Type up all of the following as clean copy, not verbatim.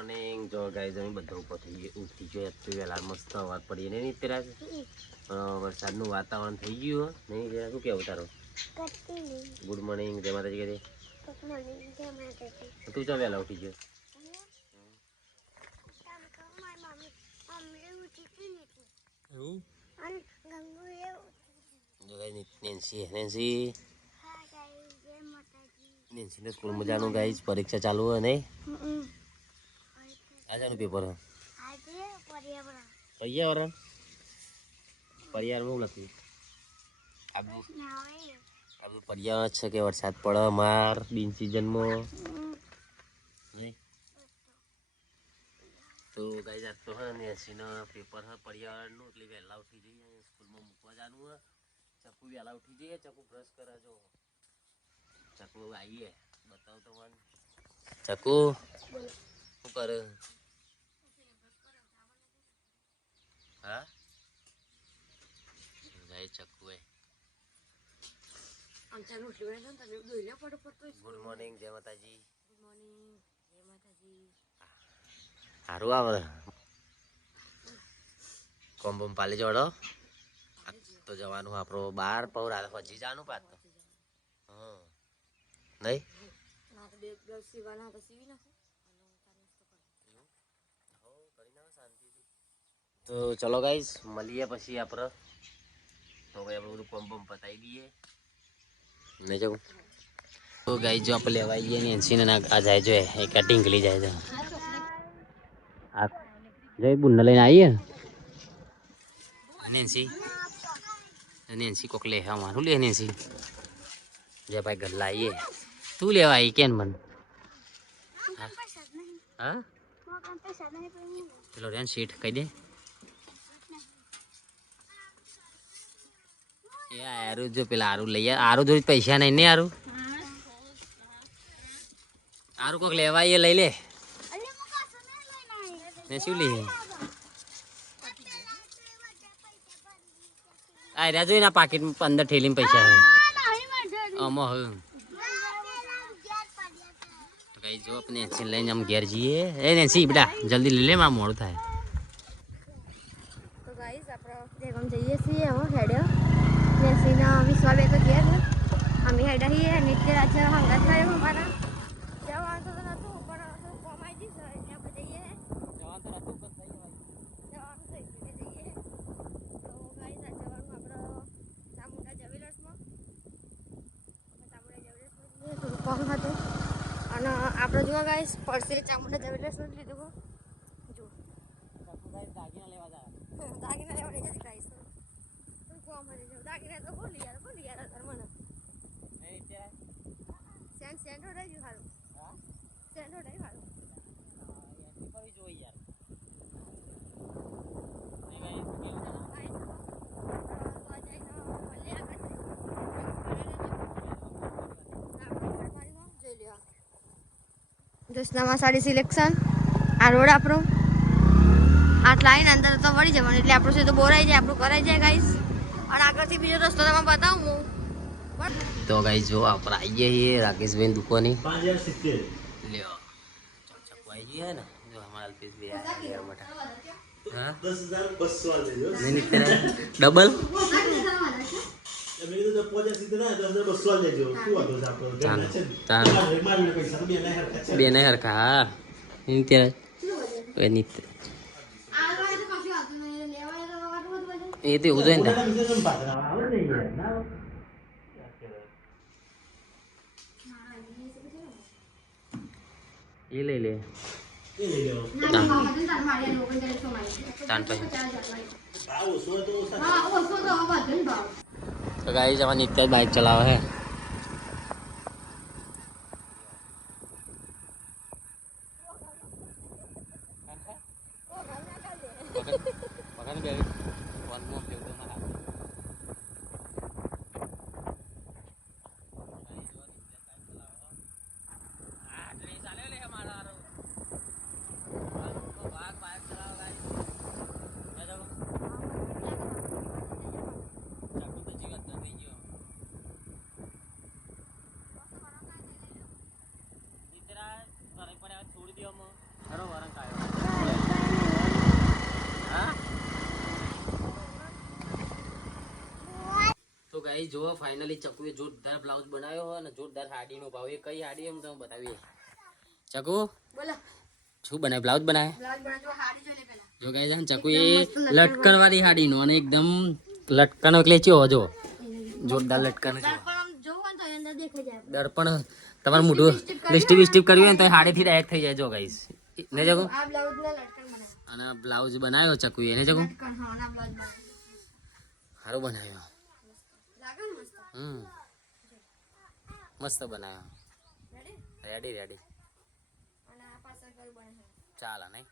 Morning જો guys અમે બધા ઉપર ઉઠી ગયો તો વેલા મસ્ત અવાજ પડી ને નહીં તેરા વરસાદનું વાતાવરણ થઈ ગયું નહીં તેરા શું કહેવું તારો ગુડ મોર્નિંગ જય માતાજી કરી તું ચા વહેલા ઉઠી ગયો નેન્સી નેન્સીને સ્કૂલ મજાનું ગાઈઝ પરીક્ષા ચાલુ હોય નહીં આજાનું પેપર પર્યાવરણ પર્યાવરણ લખ્યું આપણું પર્યાવરણ છે કે વરસાદ પડે માર બિન સિઝનમાં તો ગાઈઝ આજ તો હા નેન્સીનો પેપર હા પર્યાવરણનું એટલે વહેલા ઉઠી જઈએ સ્કૂલમાં મૂકવા જવાનું હોય ચકુ વહેલા ઉઠી જઈએ ચકુ બ્રશ કરે જો ચકુ આવીએ બતાવ તો મને ચકુ શું કરે હા ગાય ચકુ હે ગુડ મોર્નિંગ જય માતાજી સારું આવે કોમ બોમ પાલી જોડો તો જવાનું આપણો 12 પૌરા હજી જવાનું પાત હા નહીં તો ચલો ગાઈસ મળીએ પછી આપણે તો ભાઈ આપણે બધું કોમ બોમ પતાવી દઈએ નહીં જવું તો ગાઈસ જો આપણે લેવા આવીએ ને એનસીને આ જાય જો એ કટિંગ કરી જાય છે આ જય બુનને લઈને આવીએ નેન્સી કોક લે હા મારું લે નેન્સી જે ભાઈ ઘર લાવીએ તું લેવા આવી કેન મન હા ચલો રેન સીટ કહી દે એ આરું જો પેલા આરું લઈએ આરું જોઈ પૈસા નહીં ને આરું આરું કોક લેવા આવીએ લઈ લે ને શું લઈએ આ રહ્યા જોઈ ના પાકીટમાં 15 ઠેલીમાં પૈસા હે આમાં હ તો કઈ જો આપણે નેન્સી લઈને આમ ઘેર જઈએ એ નેન્સી બેટા જલ્દી લઈ લે મારું મોડું થાય તો ગાઈસ આપણે દેગમ જઈએ છીએ હવે હેડ્યો નેન્સીના વિશ્વા બે તો ઘેર અમે હેડા છીએ નિત્ય રાજ્ય હંગાત થયો અમારા જવાનું તો નતું પણ કોમ આવી જશે એટલે આપણે જઈએ જવાનું તો નતું પણ થઈ જવાનું થઈ જઈએ તો ગાઈસ આ જવાનું આપણે ચામુંડા જ્વેલર્સમાં થોડું કોમ હતું અને આપણે જોવા ગાઈસ પડશે ચામુંડા જ્વેલર્સમાં લીધું જો દાગીના લેવા લઈ જતી ગાઈસ કોમ હતી જો દાગીના તો બોલી યાર ધર્મને સેન્ટ રહી ગયું સારું હા સેન્ટ રહી સારું એટલી જોઈ યાર દોસ્તનામાં સાડી સિલેક્શન આ રોડ આપણો આટલા આવીને અંદર તો વળી જવાનું એટલે આપણું સીધું બોરાઈ જાય આપણું કરાઈ જાય ગાઈસ અને આગળથી બીજો રસ્તો તમે બતાવું હું તો ગાઈસ જો આપણે આવીએ છીએ રાકેશભાઈ દુકાને લ્યો ચકુ આવી ગઈ હે ને જો હમારા અલ્પેશભાઈ આવ્યા મોટા હા 10,200 લેજો નહીં તેરા ડબલ બે નહીં હરખા હા નહીં તેરા નિત્ય એ તો એવું જોઈએ ને ये ले ले तो गाइस जब नित्य बाइक चलावा है બરોબર ગાઈસ જો ફાઇનલી ચકુએ જોરદાર બ્લાઉઝ બનાવ્યો હોય અને જોરદાર હાડીનો ભાવ એ કઈ હાડી એમ તમે બતાવીએ. ચકુ બોલો શું બનાવે? બ્લાઉઝ બનાવે. બ્લાઉઝ બનાવજો હાડી જોઈને પહેલા જો ગાઈસ આમ ચકુ એ લટકન વાળી હાડીનો અને એકદમ લટકન એટલે ચેવો જો જોરદાર લટકન છે. પણ આમ જોવો ને તો અંદર દેખાઈ જાય દર્પણ તમારું મોઢું લિસ્ટી વિસ્ટી કરવી હોય ને તો હાડીથી ડાયરેક્ટ થઈ જાય. જો ગાઈસ ને ચકુ આ બ્લાઉઝ ના લટકન બનાવ્યો અને બ્લાઉઝ બનાવ્યો ચકુ એને ચકુ લટકન હા ના બ્લાઉઝ બનાવ્યો સારું બનાવ્યો. લાગે ને મસ્ત મસ્ત બનાવ્યો. રેડી રેડી અને આ પાછળ કયું બને ચાલ નહીં.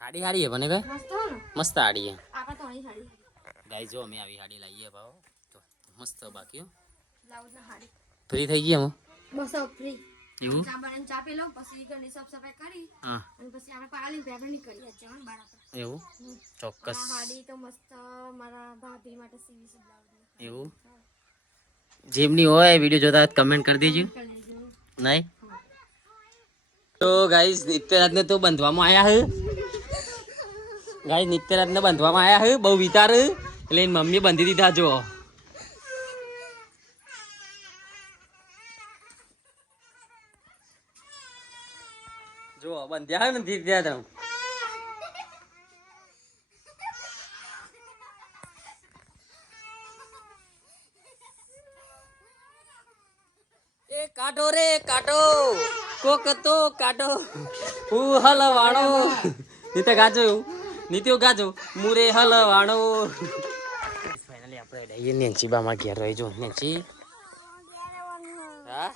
હાડી હાડી હે બને કઈ મસ્ત હો ને મસ્ત હાડી હે. આપા તો અહીં હાડી ગાઈ જો અમે આવી હાડી લાવીએ ભાવ તો મસ્ત. બાકી બ્લાઉઝ ના હાડી ફ્રી થઈ ગઈ એમાં બસ ફ્રી એવું. ચા બનાવીને ચા પી લો પછી ઘરની સાફ સફાઈ કરી હા અને પછી આપણે પાલી પેપર નીકળીએ જવાનું બાર આપણે એવું ચોક્કસ આ હાડી તો મસ્ત મારા ભાભી માટે સીવી છે બ્લાઉઝ એવું. જેમની હોય વિડીયો જોતા કમેન્ટ કરી દેજો. કરી દેજો નહીં તો ગાઈસ નિત્યરાજને તો બંધવામાં આવ્યા હે. ગાઈસ નિત્યરાજને બંધવામાં આવ્યા હે બહુ વિચાર એટલે એની મમ્મી બંધી દીધા. જો જો બંધ્યા હે ને દીધા તમે. એ કાઢો રે કાઢો કોક તો કાઢો હું હલવાણો નીતે ગાજો નીત્યો ગાજો મુરે હલવાણો. ફાઇનલી આપણે ડઈએ નેન્સી બામાં ઘેર રહી જો નેન્સી. હા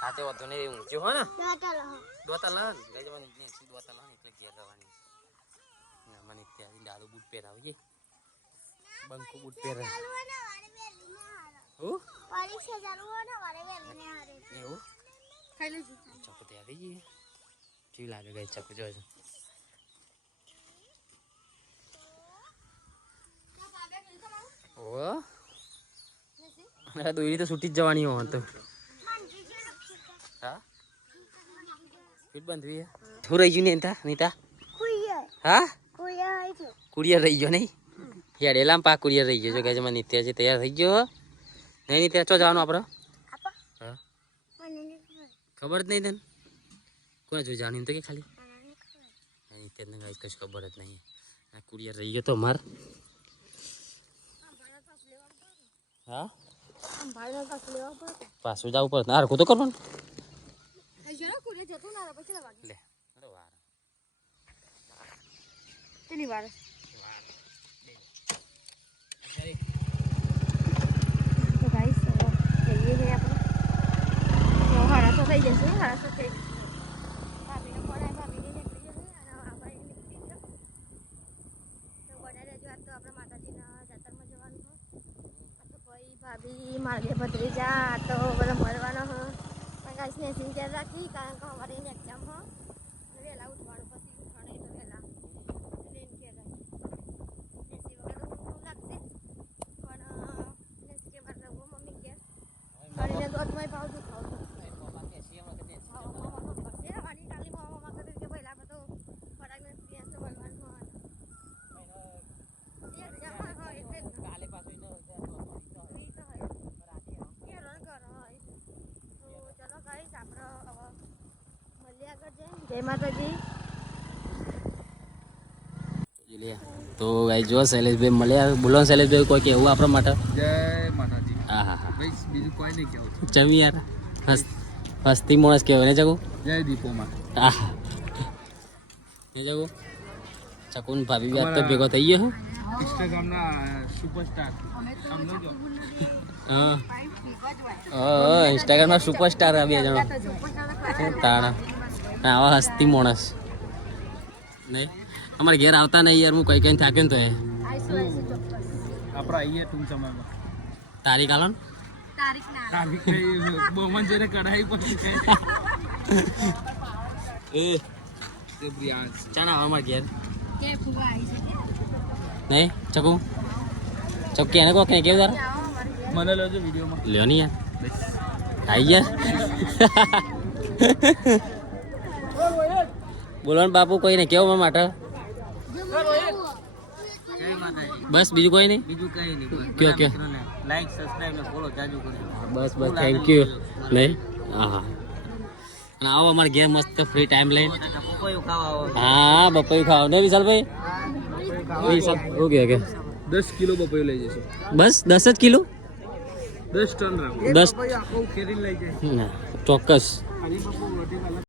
સાથે વધુ ને ઊંચું હો ને દોતાલાન ગઈ જવાની નેન્સી દોતાલાન એટલે ઘેર રહેવાની. મને ત્યાં ડાળો બૂટ પહેરાવીએ બંકો બૂટ પહેરે હું એવું ખાઈ લેજો ચકુ તૈયાર થઈ ગઈ. કેવી લાગે ગઈ ચકુ જોજો. ઓ અને દોરી તો છૂટી જ જવાની હોય તો. હા ફીટ બંધવી હે. શું રહી ગયું નીતા નીતા? હા કુડિયા રહી ગયો નહીં હેડેલામ પા કુડિયા રહી ગયો. જો કે મને નિત્ય છે તૈયાર થઈ ગયો નહીં નિત્ય ચો જવાનું આપણે? હા ખબર જ નહીં તને કોને જોઈ જાણ્યું તો કે ખાલી નિત્યને ગાઈસ કશું ખબર જ નહીં. આ કુડિયા રહી ગયો તો અમાર. હા પાછું જવું પડે ના હરખું તો કરવાનું લે વાર તેની વાર તો ગાઈસ જઈએ છીએ આપણે હાડા તો થઈ જશે હાડા તો થઈ ભાભીને પડાય ભાભીને નીકળી જશે અને આપણે નીકળી જશે તો બનાવી રહેજો. આજ તો આપણે માતાજીના જાતરમાં જવાનું હોય આ તો ભાઈ ભાભી મારે ભત્રીજા આ તો બધા મળવાનો હોય પણ ગાઈસને સિંચર રાખી કારણ કે અમારે એની એક્ઝામ હોય વહેલા ઉઠવાનું પછી ઉઠવાનું તો વહેલા લઈને ઘેર રાખી નેસી વગર તો ઊંઘ લાગશે પણ નેસી કે મારે રહું મમ્મી ઘેર કરીને દોધમાં ભાવતું ખાવતું જય માતાજી. તો ગાઈ જો શૈલેષભાઈ મળ્યા. બોલો શૈલેષભાઈ કોઈ કેવું આપણા માટે? જય માતાજી. હા હા હા બસ બીજું કોઈ નહીં કહેવું. જમી યાર હસ્તી માણસ કહેવાય ને ચકુ. જય દીપોમાં. હા એ ચકુ ચકુન ભાભી બી આજ તો ભેગો થઈ ગયો. ઇન્સ્ટાગ્રામના સુપરસ્ટાર સમજો. હા ઇન્સ્ટાગ્રામના સુપરસ્ટાર આ બે જણા તાણા આવા હસ્તી માણસ નહીં અમારે ઘેર આવતા નહીં યાર. હું કઈ કઈ થાક્યો ને તો એ આપણે આવીએ ટૂંક સમયમાં. તારીખ આલો ને તારીખ બહુમન જઈને કઢાઈ પછી એ તે બ્રિયાન્સ ચાલ આવો અમારે ઘેર કે ફુવા આવી છે નહીં ચકુ ચક્કી એને કોક કેવું તારે મને લેજો વિડીયોમાં. લ્યો નહીં યાર આવી યાર બોલો ને બાપુ કોઈને કેવું મારા માટે જય માતાજી. બસ બીજું કોઈ નહીં બીજું કઈ નહીં. કયો કયો લાઈક સબસ્ક્રાઇબ ને ફોલો જાજુ કરો. બસ બસ થેન્ક યુ નહીં હા અને આવો અમારે ઘેર મસ્ત ફ્રી ટાઈમ લઈને પપૈયું ખાવા આવો. હા બપૈયું ખાવ ને વિશાલભાઈ વિશાલ ઓકે ઓકે 10 કિલો પપૈયું લઈ જશો. બસ 10 જ કિલો 10 ટન રાખો. 10 આખું કેરી લઈ જાય. ચોક્કસ